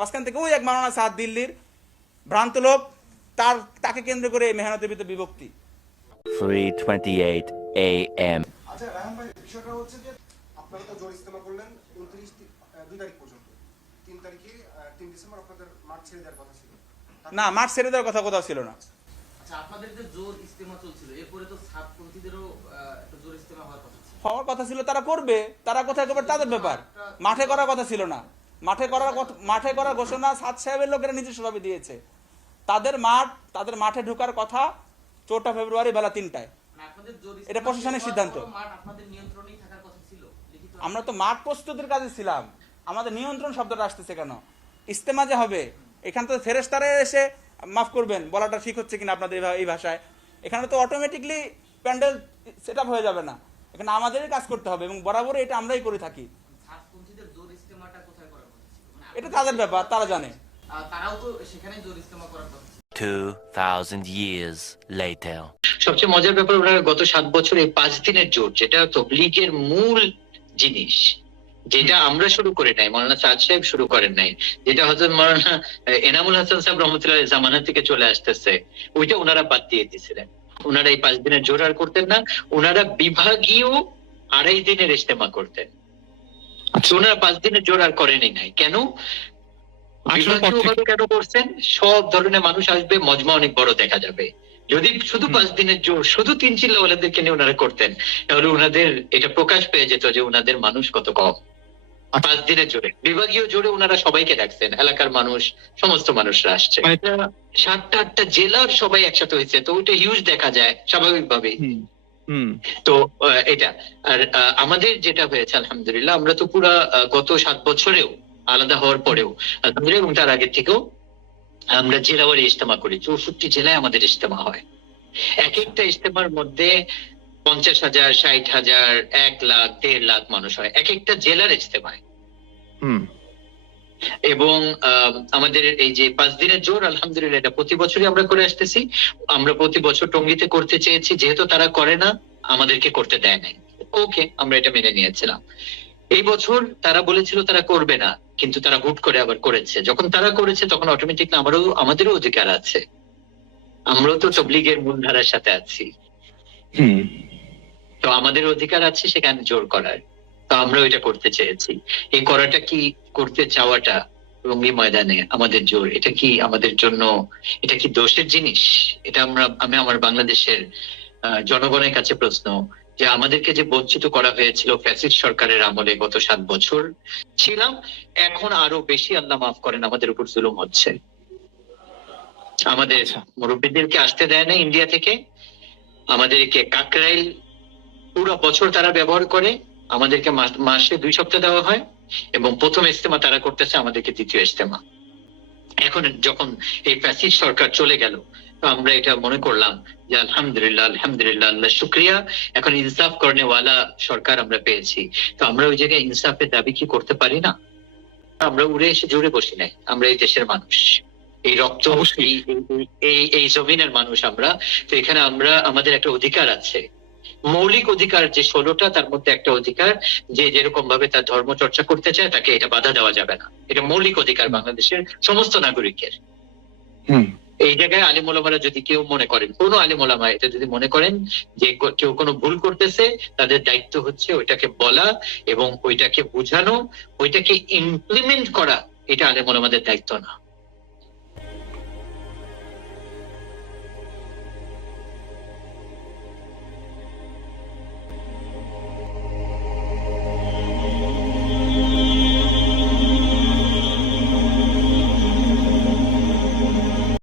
মাঝখান থেকে ওই এক মাওলানা সাদ দিল্লির ভ্রান্ত লোক, তাকে কেন্দ্র করে এই মেহনতের ভিতরে বিভক্তি। 3:28 a.m. আচ্ছা রায়হান ভাই, বিষয়টা হচ্ছে যে আপনারা তো জোর ইস্তেমা করলেন 2 তারিখ পর্যন্ত। 3 তারিখে 3 ডিসেম্বর আপনাদের মাঠ ছেড়ে দেওয়ার কথা ছিল। না, মাঠ ছেড়ে দেওয়ার কথা কোথাও ছিল না। আচ্ছা, আপনাদের যে জোর ইস্তেমা চলছিল, এরপরে তো ছাত্রপন্থীদেরও একটা জোর ইস্তেমা হওয়ার কথা ছিল। হওয়ার কথা ছিল, তারা করবে, তারা কোথায় করবে তাদের ব্যাপার। মাঠে করার কথা ছিল না। মাঠে করার ঘোষণা সাদ সাহেবের লোকেরা নিজস্বভাবে দিয়েছে। তাদের মাঠে ঢোকার কথা 4 ফেব্রুয়ারি বেলা 3টায়। মানে আপনাদের জোর এটা ইস্তেমা প্রশাসনের সিদ্ধান্ত। মাঠ আপনাদের নিয়ন্ত্রণেই থাকার কথা ছিল। লিখিত আমরা তো মাঠ প্রস্তুতির কাজে ছিলাম। আমাদের নিয়ন্ত্রণ শব্দটা আসতেছে কেন? ইস্তেমা যে হবে, এখানে তো ফেরেশতারা এসে, মাফ করবেন বলাটা ঠিক হচ্ছে কিনা আপনাদের এই ভাষায়, এখানে তো অটোমেটিকলি প্যান্ডেল সেট আপ হয়ে যাবে না। এখানে আমাদেরই কাজ করতে হবে এবং বরাবরই এটা আমরাই করে থাকি। ছাত্রপন্থীদের জোর ইস্তেমাটা কোথায় করার কথা ছিল? মানে এটা তাদের ব্যাপার, তারা জানে। তারাও তো সেখানে জোর ইস্তেমা করার কথা ছিল। 2,000 years later. সবচেয়ে মজার ব্যাপার, ওনারা গত 7 বছর এই 5 দিনের জোট, যেটা তবলিগের মূল জিনিস, যেটা আমরা শুরু করে নাই, মাওলানা সাদ সাহেব শুরু করেন নাই, যেটা হযরত মাওলানা এনামুল হাসান সাহেব রহমতুল্লাহ জামানা থেকে চলে আসতেছে, ওইটা ওনারা বাদ দিয়ে দিয়েছিলেন। ওনারা এই 5 দিনের জোট আর করতেন না, ওনারা বিভাগীয় 2.5 দিনের ইজতেমা করতেন। ওনারা 5 দিনের জোট আর করেনই নাই। কেন? বিভাগীয়ভাবে কেন করছেন? সব ধরনের মানুষ আসবে, মজমা অনেক বড় দেখা যাবে। যদি শুধু 5 দিনের জোর শুধু 3 চিল্লাওয়ালাদেরকে নিয়ে ওনারা করতেন, তাহলে ওনাদের এটা প্রকাশ পেয়ে যেত যে ওনাদের মানুষ কত কম। 5 দিনের জোরে, বিভাগীয় জোরে ওনারা সবাইকে ডাকছেন, এলাকার মানুষ, সমস্ত মানুষরা আসছে। 7টা-8টা জেলার সবাই একসাথে হয়েছে, তো ওইটা হিউজ দেখা যায় স্বাভাবিকভাবেই। তো এটা আর আমাদের যেটা হয়েছে আলহামদুলিল্লাহ, আমরা তো পুরা গত 7 বছরেও আলাদা হওয়ার পরেও আলহামদুলিল্লাহ, এবং তার আগে থেকেও আমরা জেলাওয়ারি ইজতেমা করি। 64 জেলায় আমাদের ইজতেমা হয়। এক একটা ইজতেমার মধ্যে 50,000, 60,000, 1 লাখ, 1.5 লাখ মানুষ হয় এক একটা জেলার ইজতেমায়। এবং আমাদের এই যে 5 দিনের জোর, আলহামদুলিল্লাহ এটা প্রতি বছরই আমরা করে আসতেছি। আমরা প্রতি বছর টঙ্গীতে করতে চেয়েছি, যেহেতু তারা করে না, আমাদেরকে করতে দেয় নাই। ওকে, আমরা এটা মেনে নিয়েছিলাম। এই বছর তারা বলেছিল তারা করবে না, কিন্তু তারা হুট করে আবার করেছে। যখন তারা করেছে, তখন অটোমেটিক আমাদেরও অধিকার আছে। আমরাও তো তবলিগের মূলধারার সাথে আছি, তো আমাদের অধিকার আছে সেখানে জোর করার। তো আমরা ওইটা করতে চেয়েছি। এই করাটা কি, করতে চাওয়াটা রঙ্গি ময়দানে আমাদের জোর, এটা কি আমাদের জন্য, এটা কি দোষের জিনিস? এটা আমি আমার বাংলাদেশের জনগণের কাছে প্রশ্ন, যে আমাদেরকে যে বঞ্চিত করা হয়েছিল ফ্যাসিস্ট সরকারের আমলে গত 7 বছর ছিলাম, এখন আরো বেশি, আল্লাহ মাফ করেন, আমাদের উপর জুলুম হচ্ছে। আমাদের মুরব্বীদেরকে আসতে দেয় না ইন্ডিয়া থেকে, আমাদেরকে কাকরাইল পুরো বছর তারা ব্যবহার করে, আমাদেরকে মাসে 2 সপ্তাহ দেওয়া হয়, এবং প্রথম ইজতেমা তারা করতেছে, আমাদেরকে দ্বিতীয় ইজতেমা। এখন যখন এই ফ্যাসিস্ট সরকার চলে গেল, তো আমরা এটা মনে করলাম যে আলহামদুলিল্লাহ, আলহামদুলিল্লাহ, আল্লাহ শুকরিয়া, এখন ইনসাফ করনেওয়ালা সরকার আমরা পেয়েছি। তো আমরা ওই জায়গায় ইনসাফের দাবি কি করতে পারি না? আমরা উড়ে এসে জুড়ে বসি নাই, আমরা এই দেশের মানুষ, এই রক্ত, এই জমিনের মানুষ আমরা। তো এখানে আমাদের একটা অধিকার আছে, মৌলিক অধিকার যে 16টা, তার মধ্যে একটা অধিকার, যে যেরকম ভাবে তার ধর্ম চর্চা করতে চায় তাকে এটা বাধা দেওয়া যাবে না। এটা মৌলিক অধিকার বাংলাদেশের সমস্ত নাগরিকের। এই জায়গায় আলিম ওলামারা যদি কেউ মনে করেন, কোনো আলিম ওলামা এটা যদি মনে করেন যে কেউ কোনো ভুল করতেছে, তাদের দায়িত্ব হচ্ছে ওইটাকে বলা এবং ওইটাকে বোঝানো, ওইটাকে ইমপ্লিমেন্ট করা। এটা আলিম ওলামাদের দায়িত্ব না।